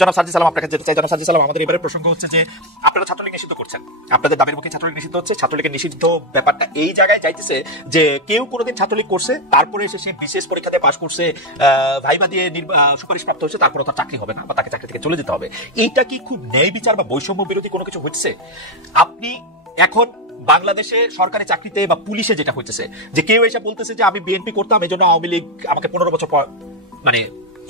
জনাব সার্জি সালাম, আপনার কাছে যেতে চাই। জনাব সার্জি সালাম, আমাদের এবারে প্রসঙ্গ হচ্ছে যে আপনারা ছাত্রলীগ নিষিদ্ধ করছেন, আপনাদের দাবির মুখে ছাত্রলীগ নিষিদ্ধ হচ্ছে। ছাত্রলীগের নিষিদ্ধ ব্যাপারটা এই জায়গায় যাইতেছে যে কেউ কোনোদিন ছাত্রলীগ করছে, তারপরে এসে সে বিশেষ পরীক্ষাতে পাশ করছে, ভাইবা দিয়ে সুপারিশ প্রাপ্ত হচ্ছে, তারপরে তার চাকরি হবে না বা তাকে চাকরি থেকে চলে যেতে হবে। এইটা কি খুব ন্যায় বিচার বা বৈষম্য বিরোধী কোনো কিছু হচ্ছে? আপনি এখন বাংলাদেশে সরকারি চাকরিতে বা পুলিশে যেটা হচ্ছে যে কেউ এসে বলতেছে যে আমি বিএনপি করতাম, এই জন্য আওয়ামী লীগ আমাকে 15 বছর পর মানে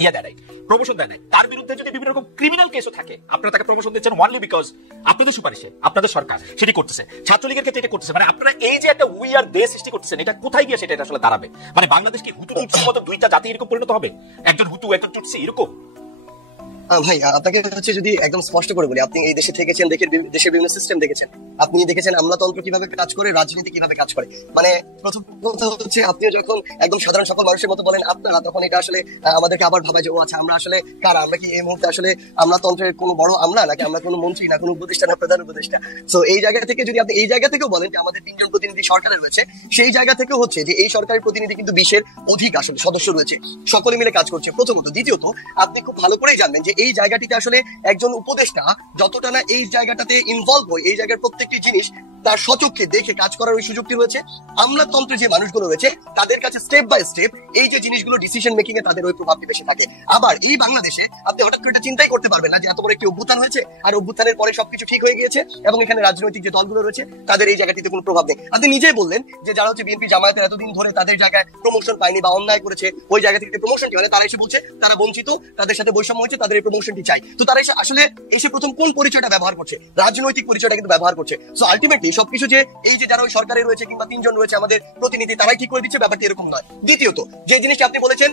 ইয়া দেয় নাই, প্রমোশন দেয় নাই, তার বিরুদ্ধে যদি বিভিন্ন রকম ক্রিমিনাল কেসও থাকে, আপনারা তাকে প্রমোশন দিচ্ছেন ওনলি বিকজ আপনাদের সুপারিশে আপনাদের সরকার সেটি করতেছে। ছাত্রলীগের ক্ষেত্রে এটা করতেছে। মানে আপনারা এই যে একটা উই আর দেশ সৃষ্টি করতেছেন, এটা কোথায় গিয়ে সেটা আসলে দাঁড়াবে? মানে বাংলাদেশ কি হুতু টুটসির মতো দুইটা জাতি এরকম পরিণত হবে? একজন হুতু একজন টুটসি এরকম? ভাই আপনাকে হচ্ছে যদি একদম স্পষ্ট করে বলি, আপনি এই দেশে থেকেছেন, দেশের বিভিন্ন সিস্টেম দেখেছেন, আপনি দেখেছেন আমলাতন্ত্র কিভাবে কাজ করে, রাজনীতি কিভাবে কাজ করে। মানে প্রথম কথা হচ্ছে আপনিও যখন একদম সাধারণ সকল মানুষের মতো বলেন আপনারা, তখন এটা আসলে আমাদেরকে আবার ভাবায় যে ও আচ্ছা আমরা আসলে কারা, আমরা কি এই মুহূর্তে আসলে আমলাতন্ত্রের কোনো বড় আমলা, নাকি আমরা কোনো মন্ত্রী, না কোনো উপদেষ্টা, না প্রধান উপদেষ্টা। তো এই জায়গা থেকে যদি আপনি এই জায়গা থেকেও বলেন যে আমাদের 3 জন প্রতিনিধি সরকারে রয়েছে, সেই জায়গা থেকেও হচ্ছে যে এই সরকারের প্রতিনিধি কিন্তু 20-এর অধিক আসলে সদস্য রয়েছে, সকলে মিলে কাজ করছে প্রথমত। দ্বিতীয়ত আপনি খুব ভালো করেই জানবেন যে এই জায়গাটিতে আসলে একজন উপদেষ্টা যতটা না এই জায়গাটাতে ইনভলভ হয়, এই জায়গার প্রত্যেকটি জিনিস তার সচক্ষে দেখে কাজ করার ওই সুযোগটি রয়েছে। আমলাতন্ত্রে যে মানুষগুলো রয়েছে তাদের কাছে স্টেপ বাই স্টেপ এই যে জিনিসগুলো ডিসিশন মেকিং এ তাদের ওই প্রভাবটি বেশি থাকে। আবার এই বাংলাদেশে আপনি হঠাৎ করে এটা চিন্তাই করতে পারবেন না যে এত বড় একটি অভ্যুত্থান হয়েছে আর অভ্যুত্থানের পরে সবকিছু ঠিক হয়ে গিয়েছে এবং এখানে রাজনৈতিক যে দলগুলো রয়েছে তাদের এই জায়গাটিতে কোনো প্রভাব নেই। আপনি নিজেই বললেন যে যারা হচ্ছে বিএনপি জামায়াতের এতদিন ধরে তাদের জায়গায় প্রমোশন পায়নি বা অন্যায় করেছে, ওই জায়গা থেকে প্রমোশনটি মানে তারা এসে বলছে তারা বঞ্চিত, তাদের সাথে বৈষম্য হয়েছে, তাদের এই প্রমোশনটি চাই। তো তারা আসলে এসে প্রথম কোন পরিচয়টা ব্যবহার করছে? রাজনৈতিক পরিচয়টা কিন্তু ব্যবহার করছে। সো আলটিমেটলি সবকিছু যে এই যে যারা ওই সরকারে রয়েছে কিংবা 3 জন রয়েছে আমাদের প্রতিনিধি, তারাই ঠিক করে দিচ্ছে, ব্যাপারটি এরকম নয়। দ্বিতীয়ত যে জিনিসটা আপনি বলেছেন,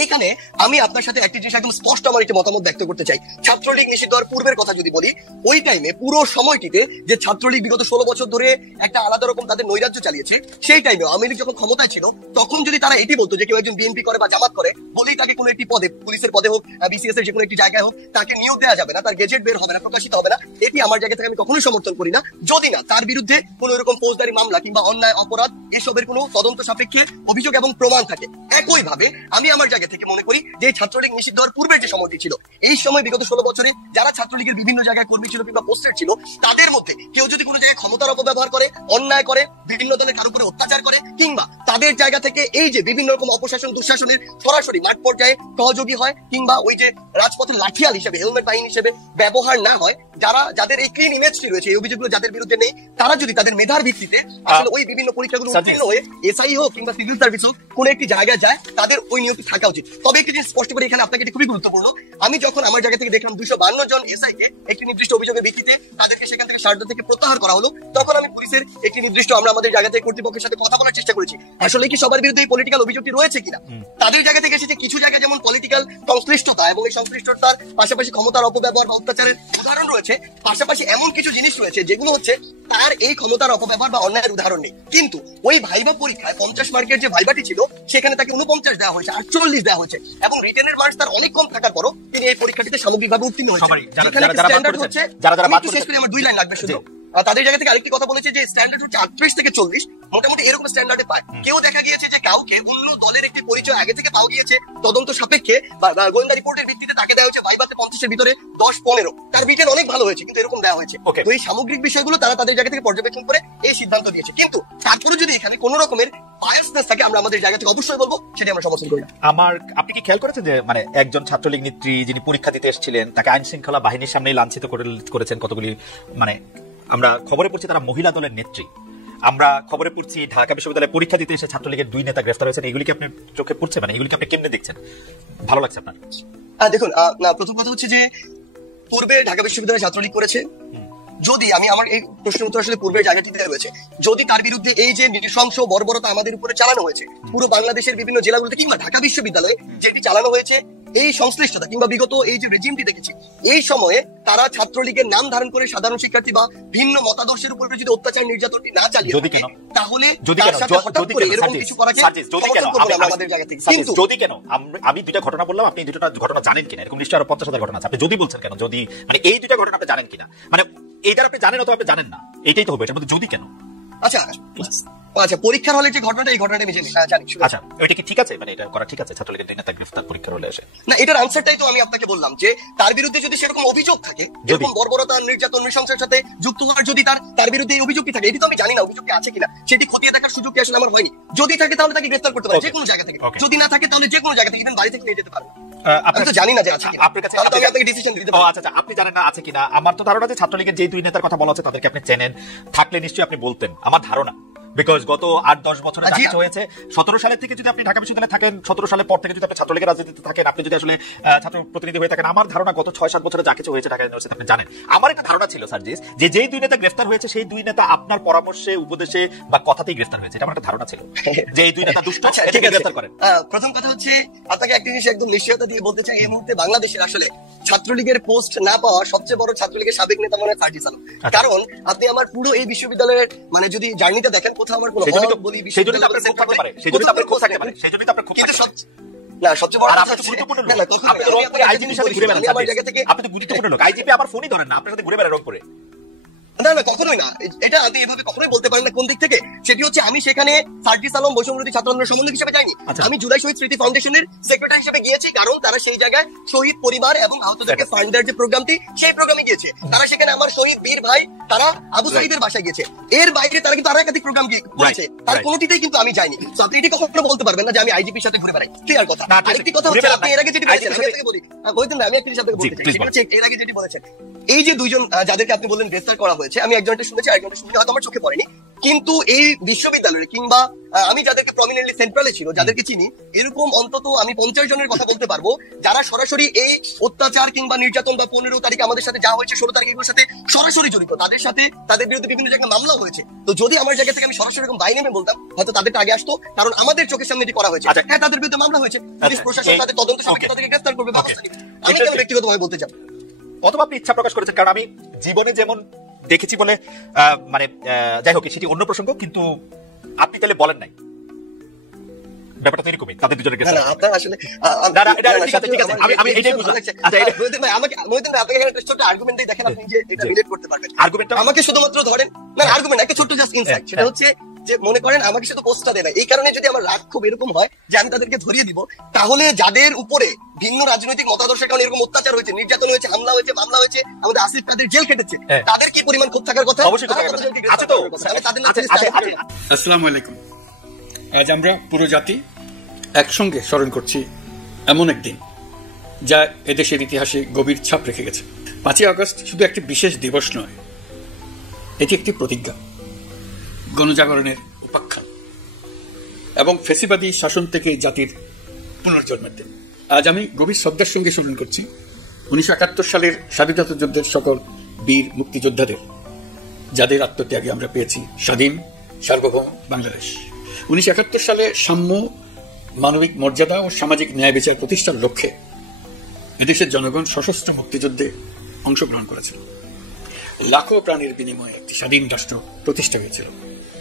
এইখানে আমি আপনার সাথে একটি জিনিস একদম স্পষ্ট আমার একটি মতামত ব্যক্ত করতে চাই। ছাত্রলীগ নিষিদ্ধ হওয়ার পূর্বের কথা যদি বলি, ওই টাইমে পুরো সময়টিতে যে ছাত্রলীগ বিগত 16 বছর ধরে একটা আলাদা রকম তাদের নৈরাজ্য চালিয়েছে, সেই টাইমে আওয়ামী লীগ যখন ক্ষমতায় ছিল তখন যদি তারা এটি বলতো যে কেউ একজন বিএনপি করে বা জামাত করে বলেই তাকে কোনো একটি পদে, পুলিশের পদে হোক, বিসিএস এর যে কোনো একটি জায়গায় হোক, তাকে নিয়োগ দেওয়া যাবে না, তার গেজেট বের হবে না, প্রকাশিত হবে না, এটি আমার জায়গা থেকে আমি কখনোই সমর্থন করি না, যদি না তার বিরুদ্ধে কোনো এরকম ফৌজদারি মামলা কিংবা অন্যায় অপরাধ এসবের কোনো তদন্ত সাপেক্ষে অভিযোগ এবং প্রমাণ থাকে। একইভাবে আমি আমার জায়গা থেকে মনে করি যে ছাত্রলীগ নিষিদ্ধ হওয়ার পূর্বের যে সময়টি ছিল, এই সময় বিগত 16 বছরে যারা ছাত্রলীগের বিভিন্ন জায়গায় কর্মী ছিল কিংবা পোস্টেড ছিল, তাদের মধ্যে কেউ যদি কোনো জায়গায় ক্ষমতার অপব্যবহার করে, অন্যায় করে, বিভিন্ন দলের কারো উপরে অত্যাচার করে, কিংবা তাদের জায়গা থেকে এই যে বিভিন্ন রকম অপশাসন দুঃশাসনের সরাসরি মাঠ পর্যায়ে সহযোগী হয়, কিংবা ওই যে রাজপথের লাঠিয়াল হিসেবে, হেলমেট বাহিনী হিসেবে ব্যবহার না হয়, যাদের এই ক্লিন ইমেজটি রয়েছে, এই অভিযোগগুলো যাদের বিরুদ্ধে নেই, তারা যদি তাদের মেধার ভিত্তিতে আসলে ওই বিভিন্ন পরীক্ষাগুলো উত্তীর্ণ হয়ে এসআই হোক কিংবা সিভিল সার্ভিস হোক কোনো একটি জায়গায় যায়, তাদের ওই নিয়োগটি থাকা উচিত। তবে একটি জিনিস স্পষ্ট করে এখানে আপনাকে এটি খুবই গুরুত্বপূর্ণ, আমি যখন আমার জায়গা থেকে দেখলাম 252 জন এসআই কে একটি নির্দিষ্ট অভিযোগের ভিত্তিতে তাদেরকে সেখান থেকে সারদা থেকে প্রত্যাহার করা হলো, তখন আমি পুলিশের একটি নির্দিষ্ট আমরা আমাদের জায়গা থেকে কর্তৃপক্ষের সাথে কথা বলার চেষ্টা করেছি আসলে কি সবার বিরুদ্ধে এই পলিটিক্যাল অভিযোগটি রয়েছে কিনা। তাদের জায়গা থেকে এসেছে কিছু জায়গায় যেমন পলিটিক্যাল সংশ্লিষ্টতা এবং এই সংশ্লিষ্টতার পাশাপাশি ক্ষমতার অপব্যবহার বা অত্যাচারের উদাহরণ রয়েছে, পাশাপাশি এমন কিছু জিনিস রয়েছে যেগুলো হচ্ছে তার এই ক্ষমতার অপব্যবহার বা অন্যায়ের উদাহরণ নেই। কিন্তু ওই ভাইবা পরীক্ষায় 50 মার্কের যে ভাইবাটি ছিল সেখানে তাকে 49 দেওয়া হয়েছে, 48 দেওয়া হয়েছে এবং রিটেনের মার্কস তার অনেক কম থাকার পরও তিনি এই পরীক্ষাটিতে সামগ্রিকভাবে উত্তীর্ণ হয়েছে। স্ট্যান্ডার্ড হচ্ছে, আমি শেষ করে আমার 2 লাইন লাগবে শুধু, তাদের জায়গা থেকে আরেকটি কথা বলেছে যে স্ট্যান্ডার্ড হচ্ছে 38 থেকে 40, মোটামুটি এরকম স্ট্যান্ডার্ডে পায়। কেউ দেখা গিয়েছে যে কাউকে অন্য দলের একটি পরিচয় আগে থেকে পাওয়া গিয়েছে তদন্ত সাপেক্ষে বা গোয়েন্দা রিপোর্টের ভিত্তিতে, তাকে দেওয়া হয়েছে ভাইবাতে 50-এর ভিতরে 10-15, তার রিটেন অনেক ভালো হয়েছে কিন্তু এরকম দেওয়া হয়েছে। তো এই সামগ্রিক বিষয়গুলো তারা তাদের জায়গা থেকে পর্যবেক্ষণ করে এই সিদ্ধান্ত দিয়েছে। কিন্তু তারপরে যদি এখানে কোন রকমের বায়াসনেস থাকে আমরা আমাদের জায়গা থেকে অবশ্যই বলবো সেটা আমরা সমর্থন করি না। আপনি কি খেয়াল করেছেন যে মানে একজন ছাত্রলীগ নেত্রী যিনি পরীক্ষা দিতে এসেছিলেন তাকে আইন শৃঙ্খলা বাহিনীর সামনে লাঞ্ছিত করেছেন কতগুলি, মানে আমরা খবরে পড়ছি তারা মহিলা দলের নেত্রী, আমরা খবরে পড়ছি ঢাকা বিশ্ববিদ্যালয়ে পরীক্ষা দিতে এসে ছাত্রলীগের 2 নেতা গ্রেফতার হয়েছেন, এগুলি কি আপনার চোখে পড়ছে? মানে এগুলি কি আপনি কেমনে দেখছেন? ভালো লাগছে আপনার? দেখুন, প্রথম কথা হচ্ছে যে পূর্বে ঢাকা বিশ্ববিদ্যালয়ে ছাত্রলীগ করেছে, যদি আমি আমার এই প্রশ্নের উত্তর আসলে পূর্বের জায়গাটিতে রয়েছে, যদি তার বিরুদ্ধে এই যে নৃশংস বর্বরতা আমাদের উপরে চালানো হয়েছে পুরো বাংলাদেশের বিভিন্ন জেলাগুলোতে কিংবা ঢাকা বিশ্ববিদ্যালয়ে যেটি চালানো হয়েছে, এই সংশ্লিষ্টতা কিংবা বিগত এই যে রেজিমটি দেখেছি, এই সময়ে তারা ছাত্রলীগের নাম ধারণ করে সাধারণ শিক্ষার্থী বা ভিন্ন মতাদর্শের উপরে যদি অত্যাচার নির্যাতনটি না চালিয়ে তাহলে এরকম কিছু করাকে আমাদের জায়গা থেকে। কিন্তু যদি কেন, আমি 2টা ঘটনা বললাম, আপনি 2টা ঘটনা জানেন কিনা? এরকম নিশ্চয়ই আরো 50,000 ঘটনা আছে, আপনি যদি বলছেন কেন, যদি মানে এই 2টা ঘটনা আপনি জানেন কিনা, মানে এইটা আপনি জানেন অথবা আপনি জানেন না, এইটাই তো হবে এটার মধ্যে যদি কেন। আচ্ছা, আচ্ছা, পরীক্ষার হলে যে ঘটনাটা, এই ঘটনাটা আমি জানি। হ্যাঁ, জানি। আচ্ছা, এটা কি ঠিক আছে, মানে এটা করা ঠিক আছে ছাত্রলীগের দুই নেতা গ্রেফতার পরীক্ষার হলে আসে? না, এটার আনসারটাই তো আমি আপনাকে বললাম, যে তার বিরুদ্ধে যদি সেরকম অভিযোগ থাকে, এরকম বর্বরতা, নির্যাতন, নৃশংসের সাথে যুক্ত হওয়ার যদি তার বিরুদ্ধে এই অভিযোগটি থাকে, এটি তো আমি জানি না অভিযোগটি আছে কিনা, সেটি খতিয়ে দেখার সুযোগ কি আসলে আমার হয়নি। যদি থাকে তাহলে তাকে গ্রেফতার করতে পারে যে কোনো জায়গা থেকে, যদি না থাকে তাহলে যে কোনো জায়গা থেকে, ইভেন বাড়ি থেকে নিয়ে যেতে পারবে। আমি তো জানি না যে আছে কিনা, আপনার কাছে তাহলে তো আমি আপনাকে ডিসিশন দিতে পারবো। আচ্ছা, আপনি জানেন না আছে কিনা। আমার তো ধারণা যে ছাত্রলীগের যে দুই নেতার কথা বলা হচ্ছে তাদেরকে আপনি চেনেন, থাকলে নিশ্চয়ই আপনি বলতেন, আমার ধারণা। বিকজ গত 8-10 বছরে যা কিছু হয়েছে, 17 সালের থেকে যদি আপনি ঢাকা বিশ্ববিদ্যালয়ে থাকেন, 17 সালের পর থেকে যদি আপনি ছাত্রলীগের রাজনীতিতে থাকেন, আপনি যদি আসলে ছাত্র প্রতিনিধি হয়ে থাকেন, আমার ধারণা গত 6-7 বছরে যা কিছু হয়েছে ঢাকা ইউনিভার্সিটি আপনি জানেন। আমার একটা ধারণা ছিল সার্জিস, যে যেই দুই নেতা গ্রেফতার হয়েছে সেই দুই নেতা আপনার পরামর্শে, উপদেশে বা কথাতেই গ্রেফতার হয়েছে, এটা আমার একটা ধারণা ছিল, যে এই দুই নেতা দুষ্ট, এটাকে গ্রেফতার করেন। প্রথম কথা হচ্ছে, আপনাকে একটা জিনিস একদম নিশ্চয়তা দিয়ে বলতে চাই, এই মুহূর্তে বাংলাদেশের আসলে ছাত্রলীগের পোস্ট না পাওয়া সবচেয়ে বড় ছাত্রলীগের সাবেক নেতা মনে হয় সার্জিস আলম। কারণ আপনি আমার পুরো এই বিশ্ববিদ্যালয়ের মানে যদি জার্নিটা দেখেন, কোথাও আমার কোনো সেজন্যই তো আপনার ক্ষোভ থাকতে পারে, সেজন্যই তো আপনার ক্ষোভ থাকতে পারে, সেজন্যই তো আপনার ক্ষোভ থাকতে পারে। না, সবচেয়ে বড় কথা গুরুত্বপূর্ণ লোক, আপনি তো রংপুরে আইজিপির সাথে ঘুরে বেড়ান, আপনি তো গুরুত্বপূর্ণ লোক, আইজিপি আবার ফোনই ধরেন না, আপনার সাথে ঘুরে বেড়ান রংপুরে। না না, কখনোই না, এটা আপনি এভাবে কখনোই বলতে পারেন না। কোন দিক থেকে? সেটি হচ্ছে, আমি সেখানে সার্জিস আলম বৈষম্যবিরোধী ছাত্র আন্দোলনের সমন্বয়ক হিসেবে যাইনি, আমি জুলাই শহীদ স্মৃতি ফাউন্ডেশনের সেক্রেটারি হিসেবে গিয়েছি, কারণ তারা সেই জায়গায় শহীদ পরিবার এবং আহতদেরকে ফান্ডের যে প্রোগ্রামটি, সেই প্রোগ্রামে গিয়েছে। তারা সেখানে আমার শহীদ বীর ভাই তারা আবু সাঈদের বাসায় গিয়েছে। এর বাইরে তারা কিন্তু আরো একাধিক প্রোগ্রাম করেছে, তার কোনোটিতেই কিন্তু আমি যাইনি। তো আপনি এটি কখনো বলতে পারবেন না যে আমি আইজিপির সাথে ঘুরে বেড়াই। ক্লিয়ার কথা। আরেকটি কথা হচ্ছে, আপনি এর আগে যেটি বলেছেন, আমি আপনাকে বলি, বলতেন না, আমি একটি সাথে বলতে চাই, সেটা হচ্ছে এর আগে যেটি বলেছেন, এই যে দুইজন যাদেরকে আপনি বললেন গ্রেফতার করা হয়েছে, আমি একজনটা শুনেছি, আরেকজনটা শুনে হয়তো আমার চোখে পড়েনি, কিন্তু এই বিশ্ববিদ্যালয়ে কিংবা আমি যাদেরকে প্রমিনেন্টলি সেন্ট্রালে ছিল, যাদেরকে চিনি, এরকম অন্তত আমি 50 জনের কথা বলতে পারবো যারা সরাসরি এই অত্যাচার কিংবা নির্যাতন বা 15 তারিখে আমাদের সাথে যা হয়েছে, 16 তারিখে এগুলোর সাথে সরাসরি জড়িত, তাদের সাথে তাদের বিরুদ্ধে বিভিন্ন জায়গায় মামলা হয়েছে। তো যদি আমার জায়গা থেকে আমি সরাসরি এরকম বাইরে বলতাম, হয়তো তাদেরটা আগে আসতো, কারণ আমাদের চোখের সামনে এটি করা হয়েছে। হ্যাঁ, তাদের বিরুদ্ধে মামলা হয়েছে, পুলিশ প্রশাসন তাদের তদন্ত সাপেক্ষে তাদেরকে গ্রেফতার করবে, ব্যবস্থা নিবে। আমি কেন ব্যক্তিগতভাবে বলতে চাই, অথবা আপনি ইচ্ছা প্রকাশ করেছেন, কারণ আমি জীবনে যেমন দেখেছি বলে, মানে যাই হোক, সেটি অন্য প্রসঙ্গ, কিন্তু আপনি তাহলে বলেন নাই ব্যাপারটা তো এরকমই, তাদের দুজনের গ্রেফতার। না, আপনার আসলে ঠিক আছে, আমি এটাই বুঝলাম। আচ্ছা, মহিউদ্দিন ভাই, মহিউদ্দিন ভাই, আপনাকে একটা ছোট্ট আর্গুমেন্ট দিয়ে দেখেন, আপনি যে এটা রিলেট করতে পারবেন। আর্গুমেন্টটা আমাকে শুধুমাত্র ধরেন, না আর্গুমেন্ট, একটা ছোট্ট জাস্ট ইনসাইট, সেটা হচ্ছে যে মনে করেন আমাকে শুধু পোস্টটা দেয় না, এই কারণে যদি আমার রাগ খুব এরকম হয় যে আমি তাদেরকে ধরিয়ে দিব, তাহলে যাদের উপরে ভিন্ন রাজনৈতিক মতাদর্শের কারণে এরকম অত্যাচার হয়েছে, নির্যাতন হয়েছে, হামলা হয়েছে, মামলা হয়েছে, আমাদের আসিফ তাদের জেল কেটেছে, তাদের কি পরিমাণ ক্ষোভ থাকার কথা? অবশ্যই আছে তো। আসসালামু আলাইকুম। আজ আমরা পুরো জাতি একসঙ্গে স্মরণ করছি এমন একদিন যা এদেশের ইতিহাসে গভীর ছাপ রেখে গেছে। 5ই আগস্ট শুধু একটি বিশেষ দিবস নয়, এটি একটি প্রতিজ্ঞা, গণজাগরণের উপাখ্যান এবং ফ্যাসিবাদী শাসন থেকে জাতির পুনর্জন্মের দিন। আজ আমি গভীর শ্রদ্ধার সঙ্গে স্মরণ করছি 1971 সালের স্বাধীনতা যুদ্ধের সকল বীর মুক্তিযোদ্ধাদের, যাদের আত্মত্যাগে আমরা পেয়েছি স্বাধীন সার্বভৌম বাংলাদেশ। 1971 সালে সাম্য, মানবিক মর্যাদা ও সামাজিক ন্যায় বিচার প্রতিষ্ঠার লক্ষ্যে এদেশের জনগণ সশস্ত্র মুক্তিযুদ্ধে অংশগ্রহণ করেছিল। লাখো প্রাণীর বিনিময়ে একটি স্বাধীন রাষ্ট্র প্রতিষ্ঠা হয়েছিল।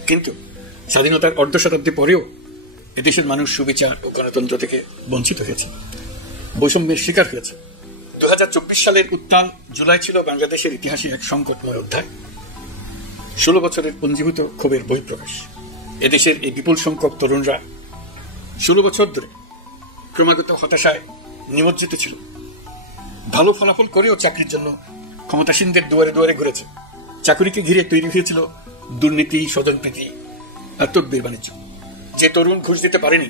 কিন্তু স্বাধীনতার অর্ধ শতাব্দী পরেও এদেশের মানুষ সুবিচার ও গণতন্ত্র থেকে বঞ্চিত হয়েছে, বৈষম্যের শিকার হয়েছে। 2024 সালের উত্তাল জুলাই ছিল বাংলাদেশের ইতিহাসে এক সংকটময় অধ্যায়। 16 বছরের পঞ্জীভূত ক্ষোভের বহিঃপ্রকাশ। এদেশের এই বিপুল সংখ্যক তরুণরা 16 বছর ধরে ক্রমাগত হতাশায় নিমজ্জিত ছিল। ভালো ফলাফল করেও চাকরির জন্য ক্ষমতাসীনদের দুয়ারে দুয়ারে ঘুরেছে। চাকরিকে ঘিরে তৈরি হয়েছিল দুর্নীতি, স্বজনপ্রীতি আর তদবির বাণিজ্য। যে তরুণ ঘুষ দিতে পারেনি,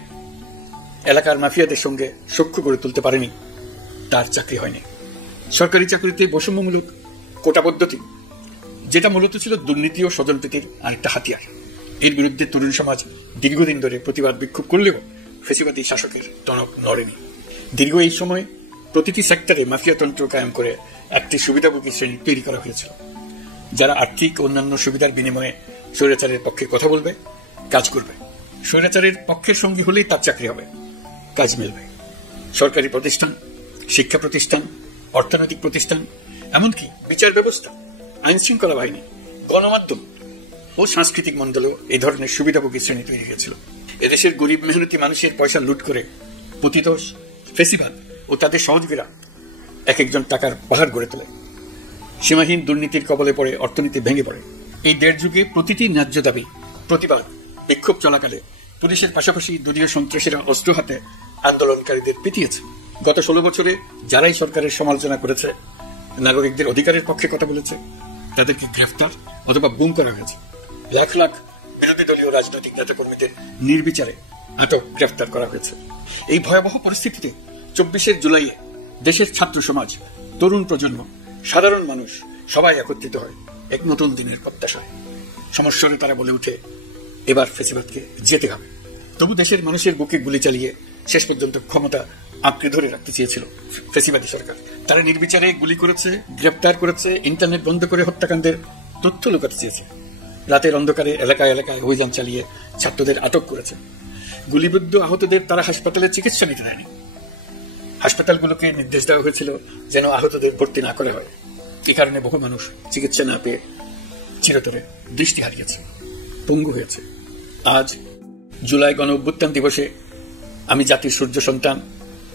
এলাকার মাফিয়াদের সঙ্গে সখ্য গড়ে তুলতে পারেনি, তার চাকরি হয়নি। সরকারি চাকরিতে বৈষম্যমূলক কোটা পদ্ধতি, যেটা মূলত ছিল দুর্নীতি ও স্বজনপ্রীতির আরেকটা হাতিয়ার, এর বিরুদ্ধে তরুণ সমাজ দীর্ঘদিন ধরে প্রতিবাদ বিক্ষোভ করলেও ফ্যাসিবাদী শাসকের টনক নড়েনি। দীর্ঘ এই সময় প্রতিটি সেক্টরে মাফিয়াতন্ত্র কায়েম করে একটি সুবিধাভোগী শ্রেণী তৈরি করা হয়েছিল, যারা আর্থিক অন্যান্য সুবিধার বিনিময়ে স্বৈরাচারের পক্ষে কথা বলবে, কাজ করবে। স্বৈরাচারের পক্ষের সঙ্গী হলেই তার চাকরি হবে, কাজ মিলবে। সরকারি প্রতিষ্ঠান, শিক্ষা প্রতিষ্ঠান, অর্থনৈতিক প্রতিষ্ঠান, এমনকি বিচার ব্যবস্থা, আইন শৃঙ্খলা বাহিনী, গণমাধ্যম ও সাংস্কৃতিক মন্ডলেও এই ধরনের সুবিধাভোগী শ্রেণী তৈরি হয়েছিল। এদেশের গরিব মেহনতি মানুষের পয়সা লুট করে পতিত ফ্যাসিবাদ ও তাদের সহযোগীরা এক একজন টাকার পাহাড় গড়ে তোলে। সীমাহীন দুর্নীতির কবলে পড়ে অর্থনীতি ভেঙে পড়ে। এই দেড় যুগে প্রতিটি ন্যায্য দাবি, প্রতিবাদ বিক্ষোভ চলাকালে পুলিশের পাশাপাশি দলীয় সন্ত্রাসীরা অস্ত্র হাতে আন্দোলনকারীদের পিটিয়েছে। গত 16 বছরে যারাই সরকারের সমালোচনা করেছে, নাগরিকদের অধিকারের পক্ষে কথা বলেছে, তাদেরকে গ্রেফতার অথবা গুম করা হয়েছে। লাখ লাখ বিরোধী দলীয় রাজনৈতিক নেতাকর্মীদের নির্বিচারে আটক, গ্রেফতার করা হয়েছে। এই ভয়াবহ পরিস্থিতিতে 24 জুলাইয়ে দেশের ছাত্র সমাজ, তরুণ প্রজন্ম, সাধারণ মানুষ সবাই একত্রিত হয় এক নতুন দিনের প্রত্যাশায়। সমস্যারে তারা বলে উঠে, এবার ফেসিবাদকে যেতে হবে। তবু দেশের মানুষের বুকে গুলি চালিয়ে শেষ পর্যন্ত ক্ষমতা আঁকড়ে ধরে রাখতে চেয়েছিল ফেসিবাদী সরকার। তারা নির্বিচারে গুলি করেছে, গ্রেপ্তার করেছে, ইন্টারনেট বন্ধ করে হত্যাকাণ্ডের তথ্য লুকাতে চেয়েছে। রাতের অন্ধকারে এলাকায় এলাকায় অভিযান চালিয়ে ছাত্রদের আটক করেছে। গুলিবিদ্ধ আহতদের তারা হাসপাতালে চিকিৎসা নিতে দেয়নি। হাসপাতালগুলোকে নির্দেশ দেওয়া হয়েছিল যেন আহতদের ভর্তি না করা হয়। এই কারণে বহু মানুষ চিকিৎসা না পেয়ে চিরতরে দৃষ্টি হারিয়েছে, পঙ্গু হয়েছে। আজ জুলাই গণ অভ্যুত্থান দিবসে আমি জাতির সূর্য সন্তান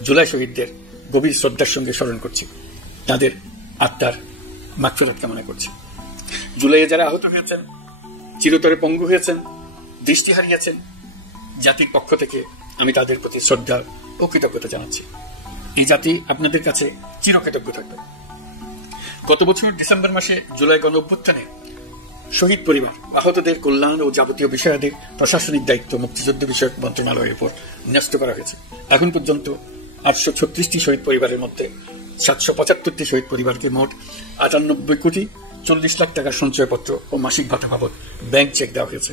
জুলাই শহীদদের গভীর শ্রদ্ধার সঙ্গে স্মরণ করছি, তাদের আত্মার মাগফিরাত কামনা করছি। জুলাইয়ে যারা আহত হয়েছেন, চিরতরে পঙ্গু হয়েছেন, দৃষ্টি হারিয়েছেন, জাতির পক্ষ থেকে আমি তাদের প্রতি শ্রদ্ধা ও কৃতজ্ঞতা জানাচ্ছি। এই জাতি আপনাদের কাছে চিরকৃতজ্ঞ থাকবে। গত বছর ডিসেম্বর মাসে জুলাই গণ অভ্যুত্থানে শহীদ পরিবার, আহতদের কল্যাণ ও যাবতীয় বিষয়াদির প্রশাসনিক দায়িত্ব মুক্তিযুদ্ধ বিষয়ক মন্ত্রণালয়ের উপর ন্যস্ত করা হয়েছে। এখন পর্যন্ত 836টি শহীদ পরিবারের মধ্যে 775টি শহীদ পরিবারকে মোট 98 কোটি 40 লাখ টাকার সঞ্চয়পত্র ও মাসিক ভাতা বাবদ ব্যাংক চেক দেওয়া হয়েছে।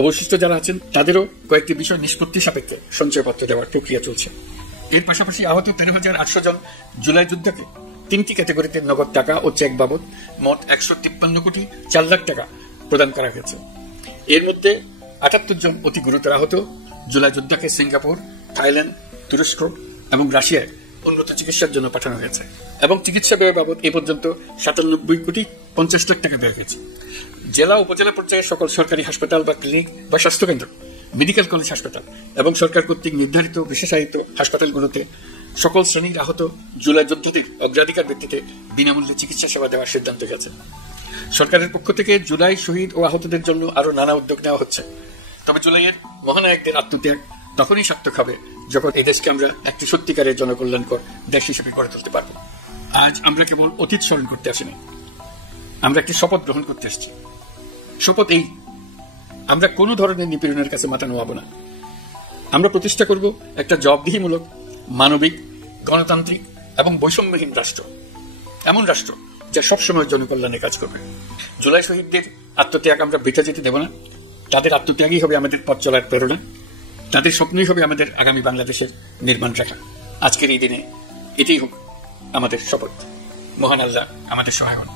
অবশিষ্ট যারা আছেন তাদেরও কয়েকটি বিষয় নিষ্পত্তি সাপেক্ষে সঞ্চয়পত্র দেওয়ার প্রক্রিয়া চলছে। এর পাশাপাশি আহত 13,800 জন জুলাই যোদ্ধাকে 3টি ক্যাটাগরিতে নগদ টাকা ও চেক বাবদ মোট 153 কোটি 4 লাখ টাকা প্রদান করা হয়েছে। এর মধ্যে 78 জন অতি গুরুতর আহত জুলাই যোদ্ধাকে সিঙ্গাপুর, থাইল্যান্ড, তুরস্ক এবং রাশিয়ায় উন্নত চিকিৎসার জন্য পাঠানো হয়েছে এবং চিকিৎসা ব্যয় বাবদ এ পর্যন্ত 97 কোটি 50 লাখ টাকা ব্যয় হয়েছে। জেলা উপজেলা পর্যায়ে সকল সরকারি হাসপাতাল বা ক্লিনিক বা স্বাস্থ্যকেন্দ্র, মেডিকেল কলেজ হাসপাতাল এবং সরকার কর্তৃক নির্ধারিত বিশেষায়িত হাসপাতালগুলোতে সকল শ্রেণীর আহত জুলাই যোদ্ধাদের অগ্রাধিকার ভিত্তিতে বিনামূল্যে চিকিৎসা সেবা দেওয়ার সিদ্ধান্ত হয়েছে। সরকারের পক্ষ থেকে জুলাই শহীদ ও আহতদের জন্য আরো নানা উদ্যোগ নেওয়া হচ্ছে। তবে জুলাইয়ের মহানায়কদের আত্মত্যাগ তখনই সার্থক হবে যখন এই দেশকে আমরা একটি সত্যিকারের জনকল্যাণকর দেশ হিসেবে গড়ে তুলতে পারব। আজ আমরা কেবল অতীত স্মরণ করতে আসিনি, আমরা একটি শপথ গ্রহণ করতে এসেছি। শপথ এই, আমরা কোনো ধরনের নিপীড়নের কাছে মাথা নোয়াব না। আমরা প্রতিষ্ঠা করব একটা জবাবদিহিমূলক, মানবিক, গণতান্ত্রিক এবং বৈষম্যহীন রাষ্ট্র, এমন রাষ্ট্র যা সবসময় জনকল্যাণে কাজ করবে। জুলাই শহীদদের আত্মত্যাগ আমরা বৃথা যেতে দেব না। তাদের আত্মত্যাগই হবে আমাদের পথ চলার প্রেরণা, তাদের স্বপ্নই হবে আমাদের আগামী বাংলাদেশের নির্মাণ রেখা। আজকের এই দিনে এটাই হোক আমাদের শপথ। মহান আল্লাহ আমাদের সহায় হন।